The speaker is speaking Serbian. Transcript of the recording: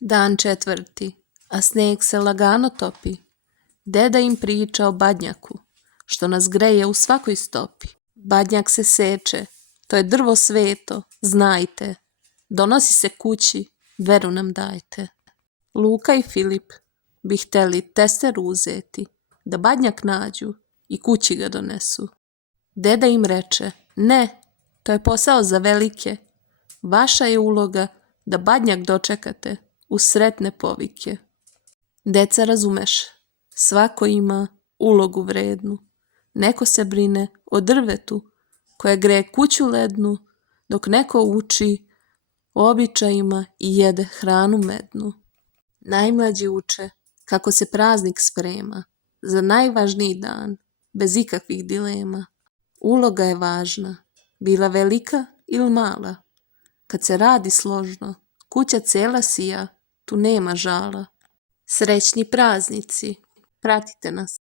Dan 4. A sneg se lagano topi. Deda im priča o badnjaku, što nas greje u svakoj stopi. Badnjak se seče, to je drvo sveto, znajte. Donosi se kući, veru nam dajte. Luka i Filip bi hteli testeru uzeti, da badnjak nađu i kući ga donesu. Deda im reče, ne, to je posao za velike. Vaša je uloga da badnjak dočekate uz sretne povike. Deca razumeše, svako ima ulogu vrednu. Neko se brine o drvetu koje greje kuću lednu, dok neko uči o običajima i jede hranu mednu. Najmlađi uče kako se praznik sprema za najvažniji dan, bez ikakvih dilema. Uloga je važna, bila velika ili mala. Kad se radi složno, kuća cela sija, tu nema žala. Srećni praznici, pratite nas.